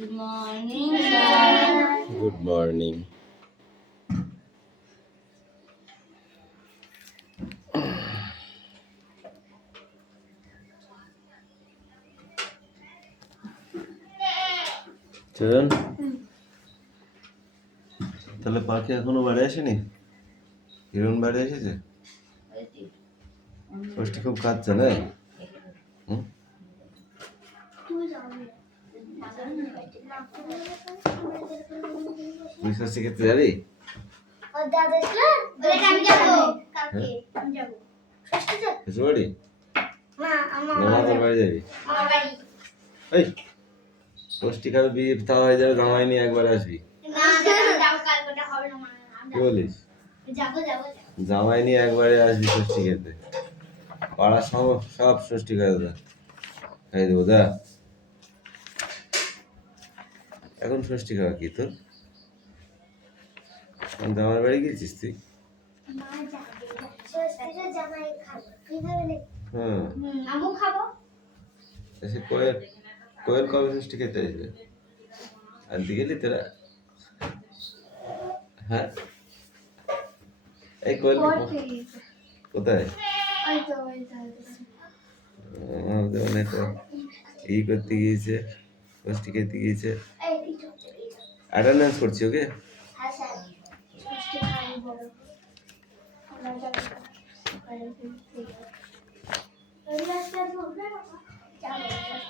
Good morning, sir. Good morning. চয়ন, তাহলে পাখি এখনো বাড়ি আসেনি? হিরণ বাড়ি এসেছে? ষষ্ঠী খুব কাঁদছে না? হুম? তুই ষষ্ঠী খেতে যাবি? শ্বশুর বাড়ি? না মামার বাড়ি যাবি? এই ষষ্ঠী খাবে, বিয়ে তাও হয়ে যাবে, জামাই নিয়ে একবার আসবি। কি বলিস? জামাই নিয়ে একবারে আসবি ষষ্ঠী খেতে। পাড়ার সব ষষ্ঠী খাই দেবো দা। এখন ষষ্ঠী খাওয়া কি তোর? জামাই বাড়ি গেছিস তুই? হ্যাঁ, সে কোয়েল কোয়েল কবে ষষ্ঠী খেতে আসবে? আনতে গেলি তোরা? হ্যাঁ, এই কোয়েল কোথায়? মানে তো ই করতে গিয়েছে, ষষ্ঠী খেতে গিয়েছে। অ্যাটেন্ডেন্স করছি ওকে।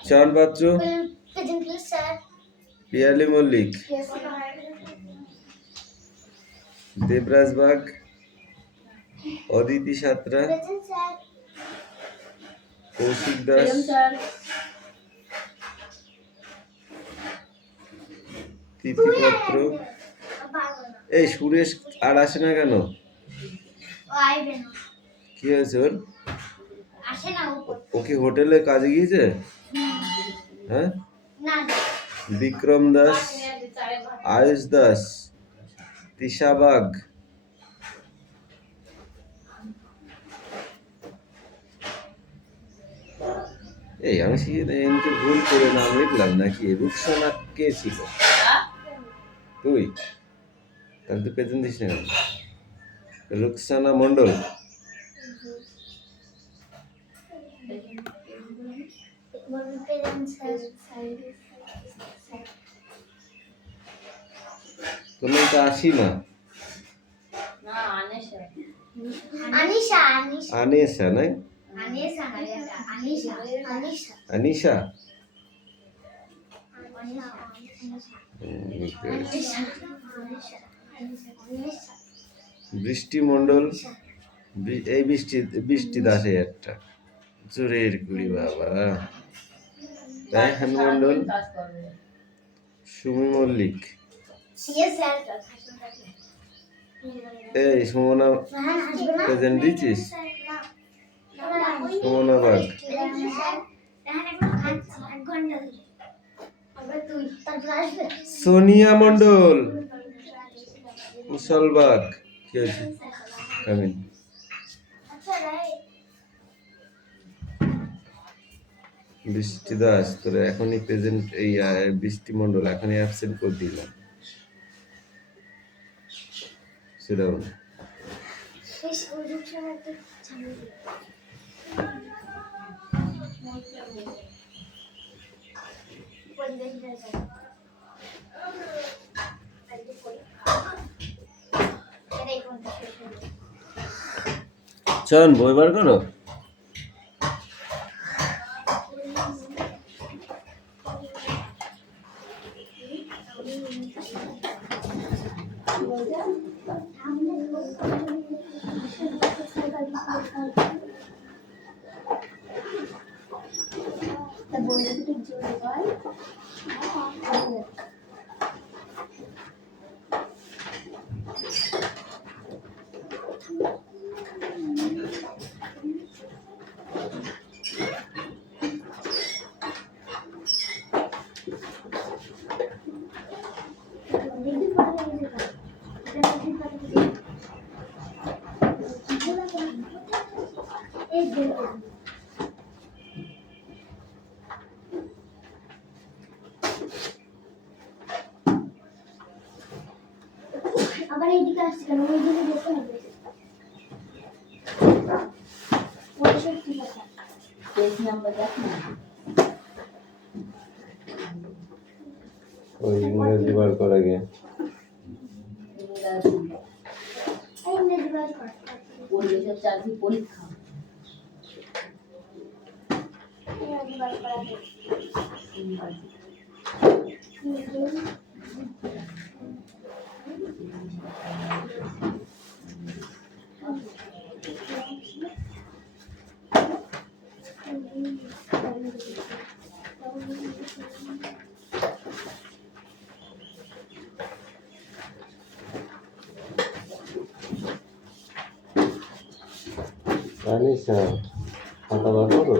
চয়ন পাত্র, পিয়ালি মল্লিক, দেবরাজ বাগ, অদিতি সাঁতরা, কৌশিক দাস, তিথি পাত্র। এই সুরেশ আর আসে না কেন? কি হয়েছে ওর? ও কি হোটেলে কাজে গিয়েছে? হ্যাঁ, বিক্রম দাস, আয়ুষ দাস, তিশা বাগ, এই আমি এমনি ভুল করে নাম লিখলাম নাকি? রুকসানা কে ছিল? তুই তাহলে তুই পেছন দিস না। রুকসানা মন্ডল। তোর নামটা আসি না? আনিসা নাই? আনিশা। বৃষ্টি মন্ডল, এই বৃষ্টি দাসে একটা জোরের কুড়ি বাবা। রায়হান মন্ডল, সুমি মল্লিক। এই সুমনা প্রেজেন্ট দিচ্ছিস? সুমনা বাগ, সোনিয়া মন্ডল, কুশল বাগ। কি হয়েছে? কামিন। বৃষ্টি দাস, তোর এখনই প্রেজেন্ট, এই বৃষ্টি মন্ডল এখনই অ্যাবসেন্ট করে দিলাম। সেটা বল। চল বই বার করো। पेज नंबर देखना ওই ইংরেজি বার করা গিয়ে इंग्लिश পরিবেশের চাকরি পরীক্ষা তানিশা খাতা বার করো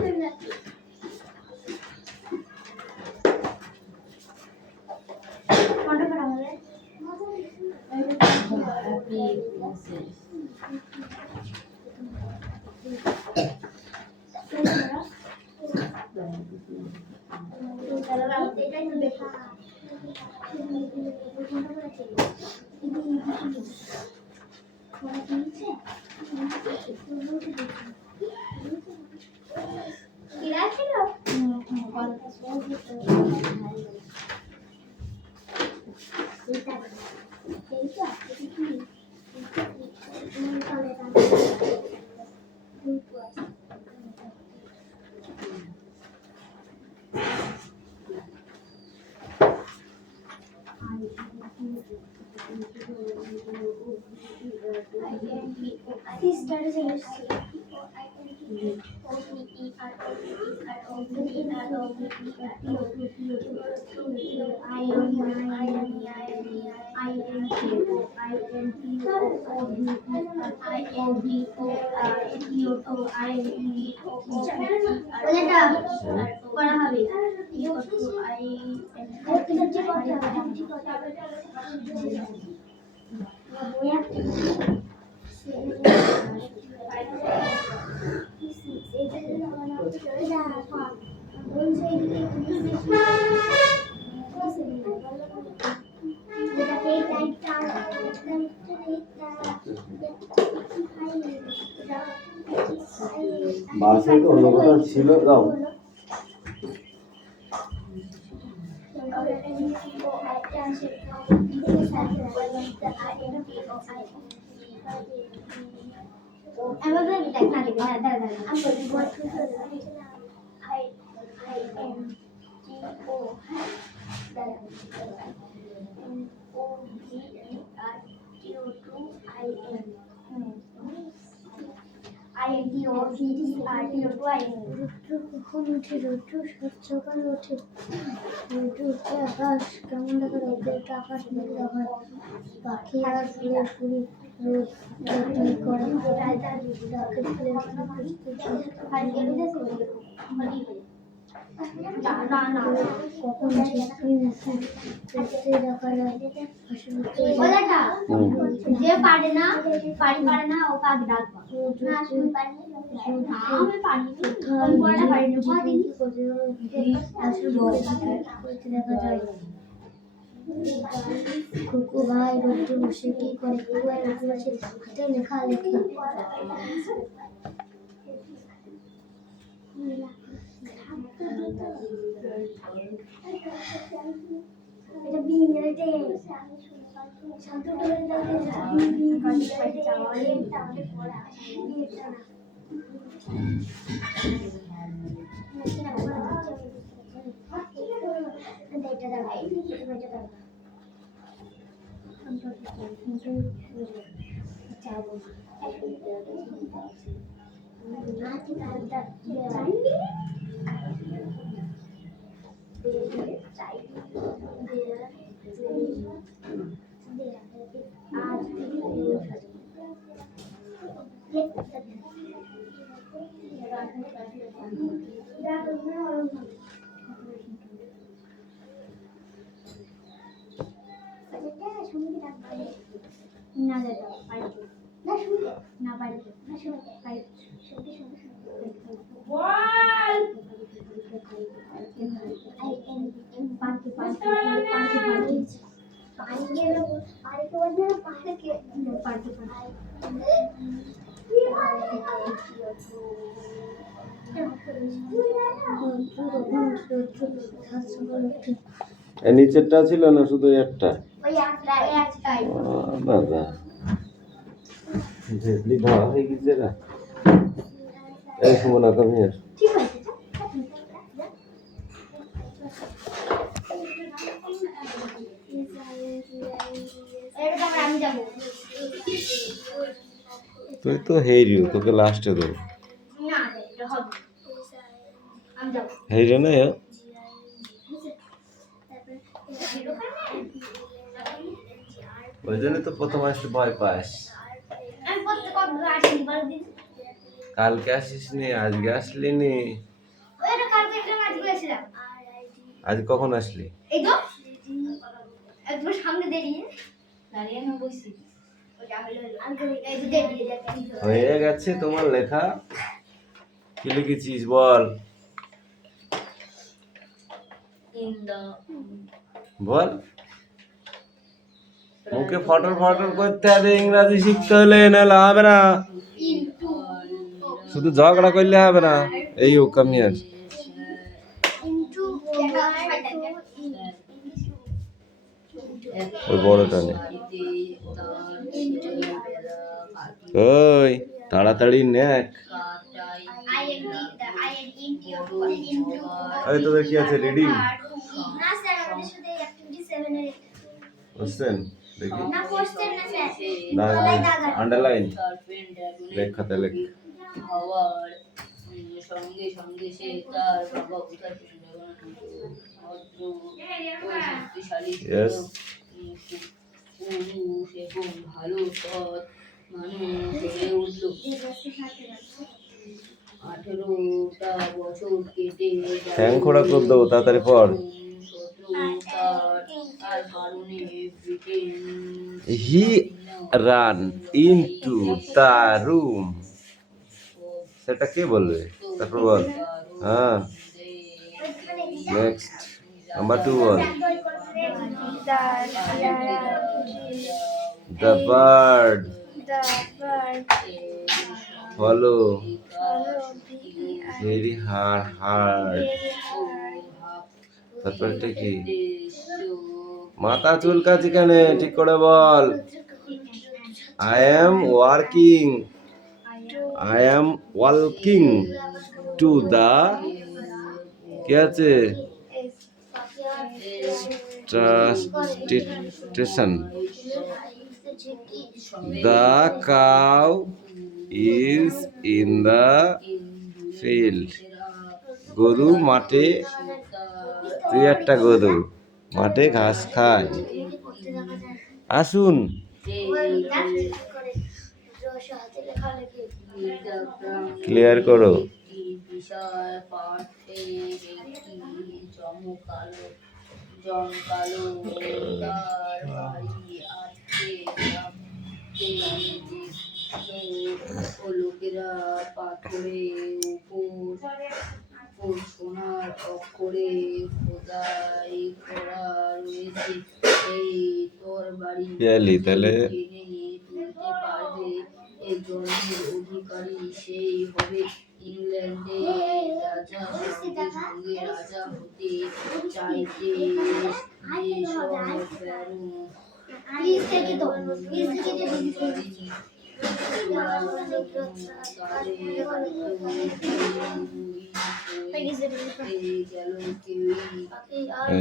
বাসে তো অন্য কোথাও ছিল দাও কখন উঠে রৌদ্র সকাল ওঠে রৌদ্র উঠে আকাশ কেমন দেখা রৌদ্রটা আকাশ মেঘলা হয় পাখি আর ফুলে ফুলে রোদ করে ডাকে ফুলে কখন দেখা যায় যে পারে না পারে না ও কাজ ডাকবা দেখা যায় কুকু ভাই রোদ্দুর বসে কি করে কুকু ভাই রোদ্দুর বসে হাতে লেখা লেখে এটা বিয়েতে শান্ত করে না দাদা বাড়িতে না শুনতে না বাড়িতে না শুনতে বাড়িতে শুনতে শুনতে বল I am party party party party পানি গেল আরে তো বলছে না পার্টি পার্টি পার্টি তখন সাত সকালে উঠে এই নিচেরটা ছিল না শুধু একটা? ওই একটাই দাদা ঢেকলি ধোয়া হয়ে গেছে না। এই সুমনা কমি আর ঠিক আছে এরকম আমি যাবো তুই তো হেরিও, তোকে লাস্টে দেবো। না এটা হবে আমি যাবো হেরিও না ওই জন্য তো প্রথম আসতে ভয় পাস। আমি পড়তে কবে আসিনি বলো দিন কালকে আসিস নি, আজকে আসলি নি। ওইটা কালকে এসে আজকে এসেছিলাম আজ কখন আসলি? এই তো একবার সামনে দাঁড়িয়ে না বসি ওটা হলো এই তো দাঁড়িয়ে যাচ্ছি হয়ে গেছে তোমার লেখা? কি লিখেছিস বল in the বল। মুখে ফটর ফটর করতে হবে, ইংরাজি শিখতে হলে নাহলে হবে না। into শুধু ঝগড়া করলে হবে না। এই ও কামিয়ার into ওই বড়টা নে। ওই তাড়াতাড়ি নেক। এই তোদের কি আছে রিডিং? না স্যার আমাদের সাথে অ্যাক্টিভিটি 7 এর বুঝছেন? দেখি না কোশ্চেন না স্যার আন্ডারলাইন লেখ, খাতা লেখ। হওয়ার সঙ্গে সঙ্গে সে তার বাবা কোথায় শক্তিশালী Yes. পুরুষ এবং ভালো সৎ মানুষ হয়ে উঠল। 18টা বছর কেটে ঠ্যাং খোড়া করে দেবো, তাড়াতাড়ি পড়। আর কারণে Britain He ran into the room. সেটা কে বলবে? তারপর বল। হ্যাঁ next number 2 ball. The bird follow very hard. তারপর এটা কি? মাথা চুলকাচ্ছে কেন? ঠিক করে বল। I am walking to the কি আছে station. The cow is in the field. গরু মাঠে, তুই একটা গরু মাঠে ঘাস খায়। আসুন ক্লিয়ার করো। বিশাল পাঠে একটি জমকালো জমকালো তার বাড়ি আটকে ও লোকেরা পাথরের উপর সোনার অক্ষরে খোদাই করা রয়েছে। এই তোর বাড়ি পিয়ালি তাহলে টেনে তুলতে পারবে এই জন্মের অধিকারী সেই হবে। ইংল্যান্ডে রাজা সঙ্গে সঙ্গে রাজা হতে চাইতে যেসব প্লিজ থেকে তো প্লিজ থেকে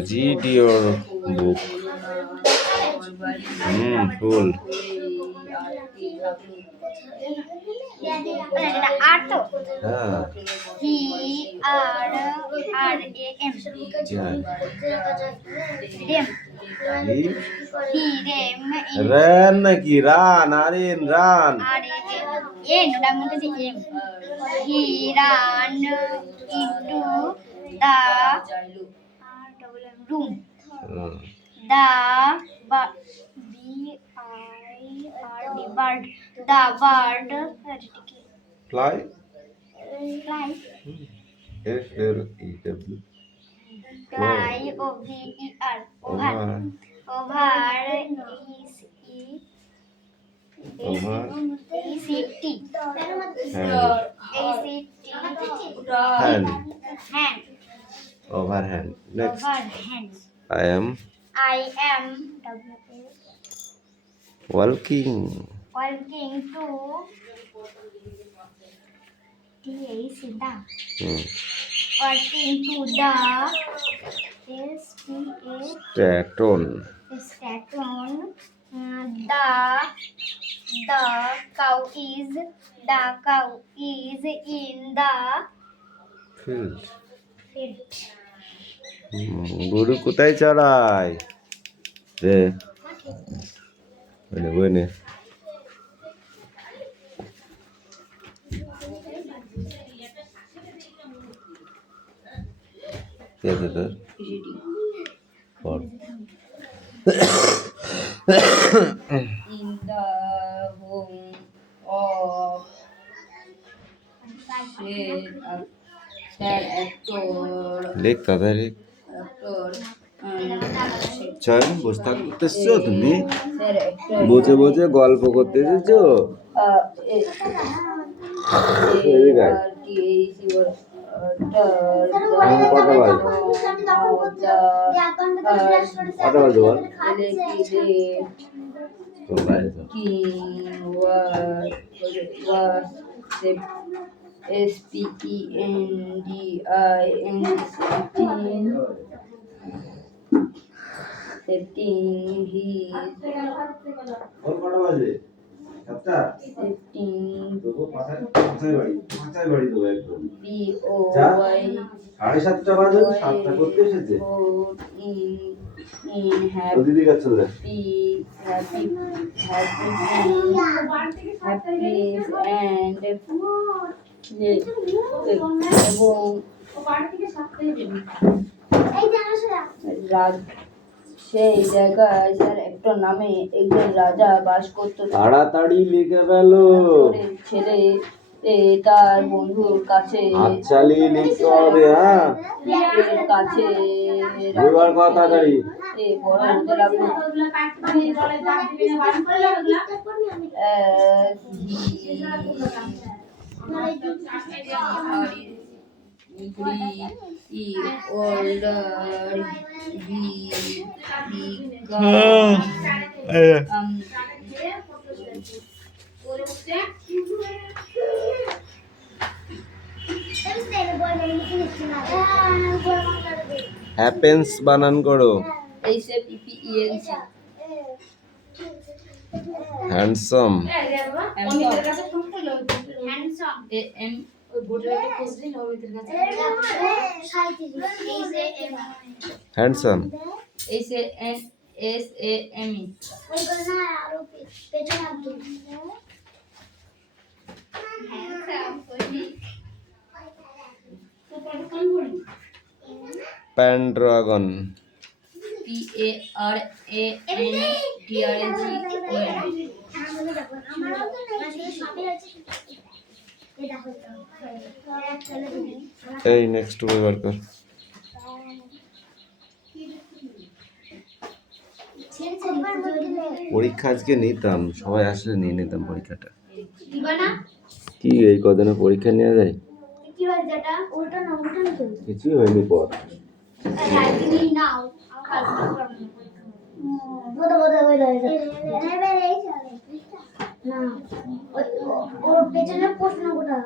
read your book. Full. আর তো হ্যাঁ হি আর আর এ এম রেম হি রেম রান নাকি রান? আরেন রান। আর এন ওটা মনে হচ্ছে এম he ran into the room the B I R D bird the bird fly fly FLEW fly OVER over ECT হ্যাঁ ACT Hand. Hand. Overhand. Next. Overhand. I am I am walking. walking to the Hmm. walking to the SPA Station. station. The cow is in the Field. field. গরু কোথায় চড়ায় রে বনে বনে কে আছে তোর পড়। In the home of Sir actor লেখ তাড়াতাড়ি ছয় বসে থাকতেছো তুমি Sir actor বসে বসে গল্প করতে এসেছো এদিকে আয়। কটা বাজে কটা বাজে বল তোর বাইরে তো। Setting his ওর কটা বাজে সাতটা দেবো পাঁচায় বাড়ি দেবো একদম যা BOY 7:30 বাজে সাতটা করতে এসেছে in ও দিদি কাছে চলে happy and এবং সেই জায়গায় স্যার একটা নামে একজন রাজা বাস করতো। তাড়াতাড়ি লিখে ফেলো ছেলে তার বন্ধুর কাছে হাততালি লিখতে হবে হ্যাঁ এর কাছে এবার কথা তাড়াতাড়ি বড় হতে লাগলো। Older he হ্যাপেন্স বানান করো HAPPENS হ্যান্ডসাম হ্যান্ডসাম SAME প্যান্ড্রাগন এই নেক্সট বই বার কর পরীক্ষা আজকে নিতাম সবাই আসলে নিয়ে নিতাম পরীক্ষাটা কি এই কদিনে পরীক্ষা নেওয়া যায় কিছুই হয়নি পর ওর পেছনে প্রশ্ন কোটা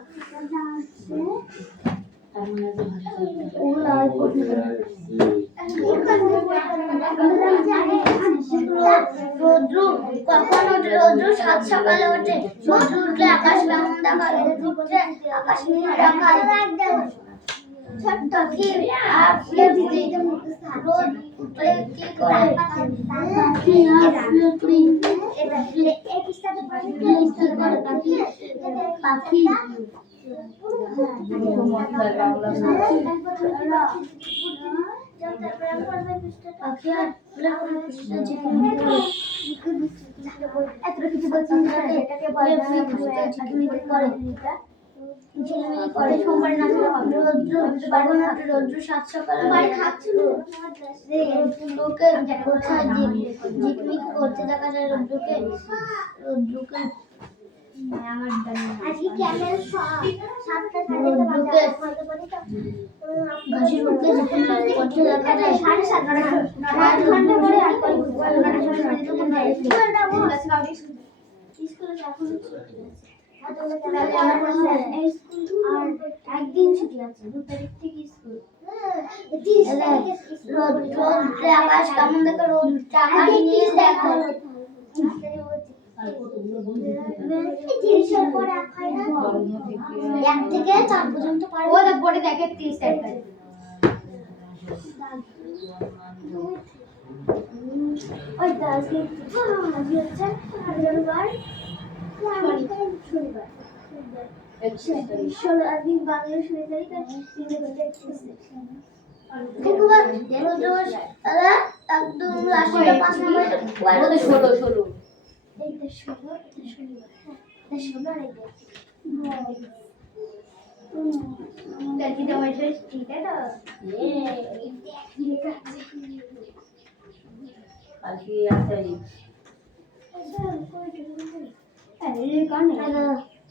রৌদ্র কখন ওঠে রৌদ্র সাত সকালে ওঠে রৌদ্র উঠলে আকাশ কেমন দেখায় উঠে আকাশ নীল দেখায় ছোট্ট কি আপনি রোদ উঠলে কি করে পাখি পাখি রৌদ্র সাত সকালে রৌদ্রকে কোথায় ঝিকমিক করতে দেখা যায় রৌদ্রকে আমার আজকে ক্যামেল 7টা 7:30 বাজে বলতে পারি তো ঘাসের মধ্যে যখন পড়তে দেখা যায় 7:30 8 ঘন্টা করে আর কই স্কুলে এখন আর একদিন ছুটি আছে 2 তারিখ থেকে স্কুল রোদ আকাশ কেমন দেখো রোদ আকাশ নিয়ে দেখো এক থেকে 4 পর্যন্ত পারবো ও দেখ বোর্ডে দেখে 30 তারিখ আছে। ওই আজকে আজকে হচ্ছে রবিবার শনিবার আজকে বাংলা 16 তারিখ আর ইংরেজি 31 রোজ দাদা একদম লাস্টে 5 নম্বর ওটা 16 এইটা 16 এটা শনিবার এটা শনিবার কালকে তো আমার শেষ ঠিক আছে তো কালকে 8 তারিখ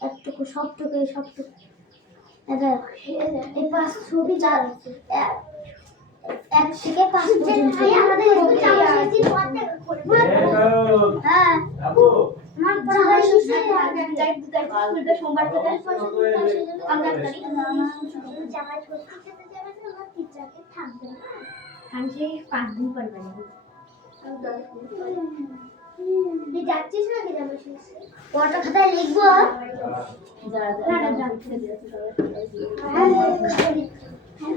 একটুকু সবটুকু এটা এই 5 ছবি যা 1 থেকে 5 পর্যন্ত আমাদের স্কুল চালানোর দিন হ্যাঁ আমার পড়া শেষে স্কুলটা সোমবার থেকে আমরা জামাই করতে যেতে যাবে না আমার টিচারকে থাকবে না আমি সেই 5 দিন পর বাড়ি তুই যাচ্ছিস না কি জামাই শেষে পড়াটা খাতায় লিখবো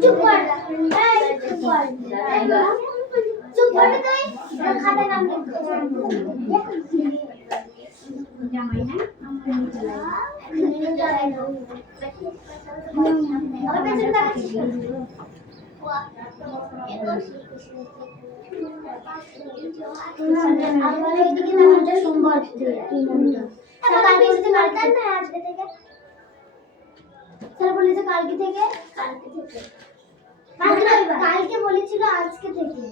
চুপ কর চুপ কর তুই খাতায় নাম লিখবো জামাই না কালকে বলেছিল আজকে থেকে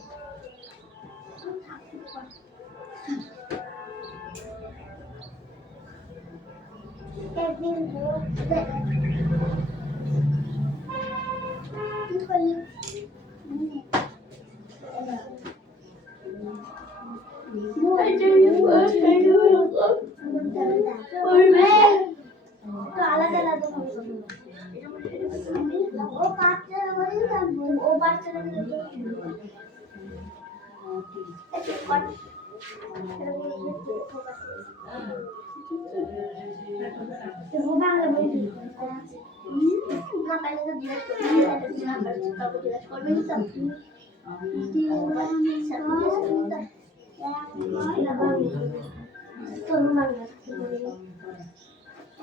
একদিন কি করলি আলাদা আলাদা ও বাচ্চারা বলে ও বাচ্চারা বাংলা বই না পাইলে তো জিজ্ঞাসা করবেন তো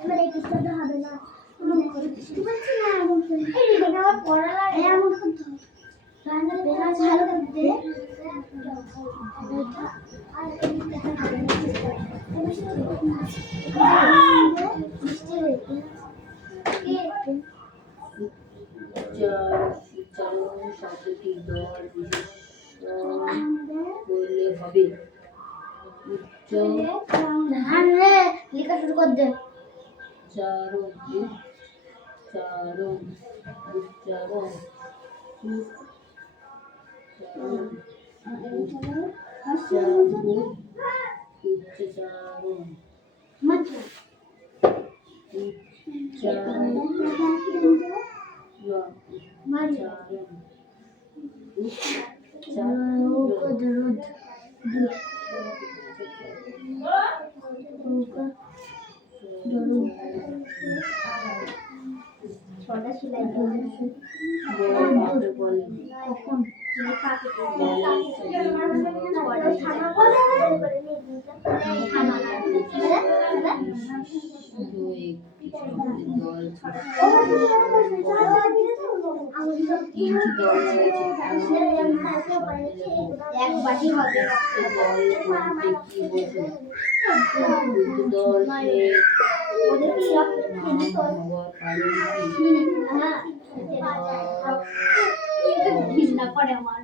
এবার এই কিস্তাটা হবে না বুঝতে পারছি না আমার পড়া লাগে এমন করতে হবে রান্না বেলা ভালো করতে উচ্চারণ শব্দটি দল বিশেষ বললে হবে লেখা শুরু কর দে উচ্চারণ উচ্চারণ উচ্চারণ উচ্চারণ ছটা সেলাই বলে কখন এক বাটি হবে ঘৃণা করে আমার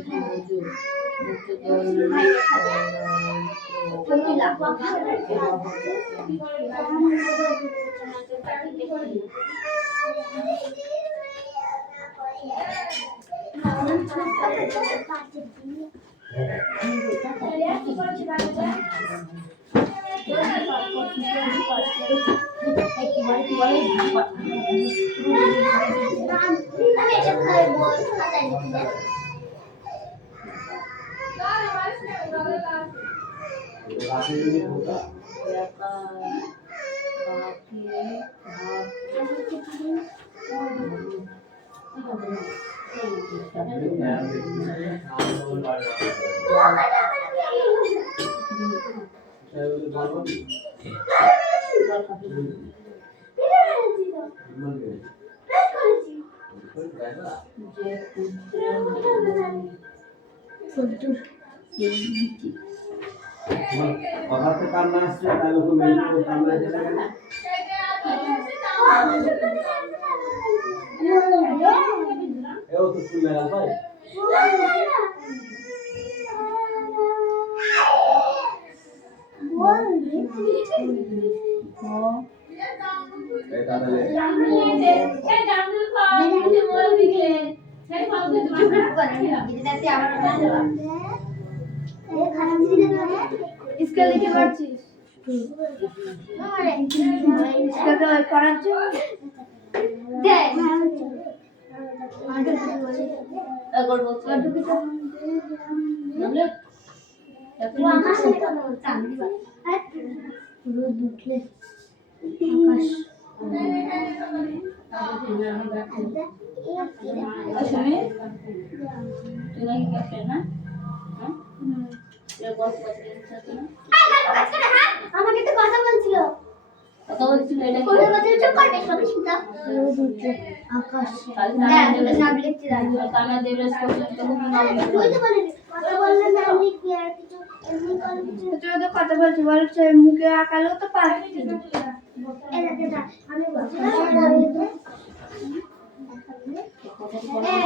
একটি মজুর মুক্তদল কথাতে কান্না আসছে তাহলে ওকে মেরে করে কান্না দিলে কেন? এও তো শুনলে না ভাই। এই তাহলে স্কেল লিখে পারছিস? স্কেলটা করার জন্য দেখ একবার বলছি বুঝলে রোদ উঠলে আকাশ শুনি তুই নাকি ক্যাপ্টেন না হ্যাঁ এর গল্প আছে না আমাকে তো কথা বলছিল কথা বলছিল এটা কথা বলছিল চুপ কর বেশ কথা শুনতা রোদ উঠলে আকাশ নাম লিখতে দাঁড়িয়ে কানা দেবরাজ পর্যন্ত কোনো নাম তুই তো বলে কথা বললে নাম লিখবি আর কিছু এমনি করে কিছু তুই তো কথা বলছিস বলছে মুখে আকালেও তো পারছিস এটা আমি বলছি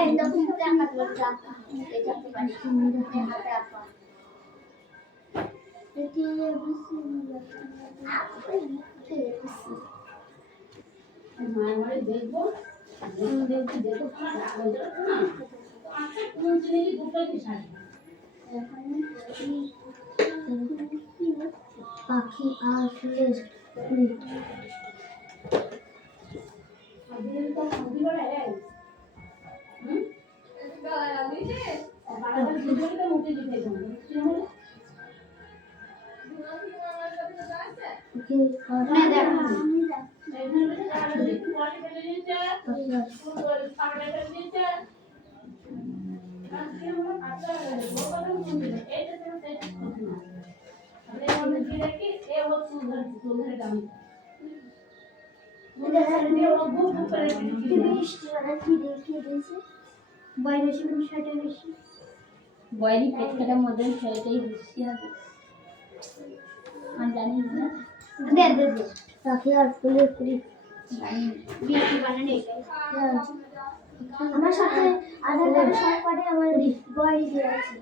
এই তখন মুখে আকাল বলছে আকা এই যাতে পারি হাতে আকা এটি এবিসি মায়ের দেখবো দেখবো দেখো না কোন শ্রেণী দুটোই কি শাড়ি পাখি আর ফুলের কুড়ি বয়রি পেট কাটার মধ্যে সেটাই বেশি হবে আমি জানি না পাখি আর ফুলের কুড়ি আমার সাথে আধার কার্ডের সব কার্ডে আমার বয়স দিয়ে আছে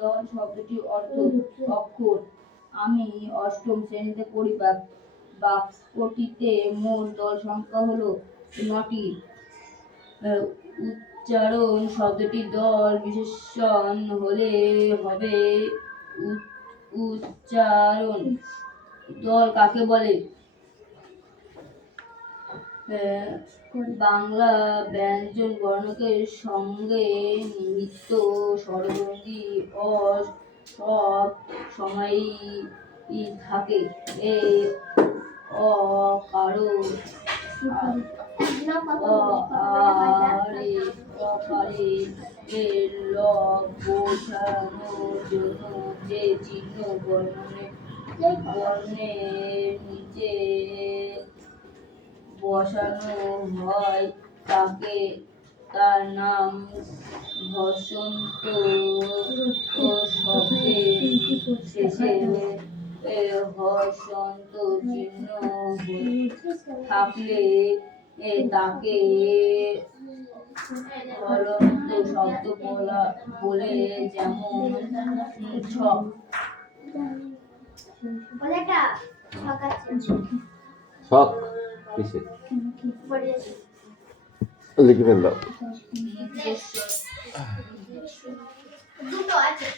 দল শব্দটির অর্থ অক্ষর আমি অষ্টম শ্রেণীতে পড়ি বাক্যটিতে মোট দল সংখ্যা হলো 9টি উচ্চারণ শব্দটির দল বিশেষণ হলে হবে উচ্চারণ দল কাকে বলে বাংলা ব্যঞ্জন বর্ণকে সঙ্গে নিহিত স্বরবর্ণী অ সব সময়ই থাকে এই অকারণ অকারে এর লব বোঝানোর জন্য যে চিহ্ন বর্ণনে বর্ণের নিচে বসানো হয় তাকে তার নাম বসন্ত। ও শব্দের শেষে হসন্ত চিহ্ন থাকলে তাকে হলন্ত শব্দ বলে, যেমন ছক। বলেটা ছক আছে শখ কিসে পড়ে আছে লিখে ফেললাম নিজস্ব দুটো আছে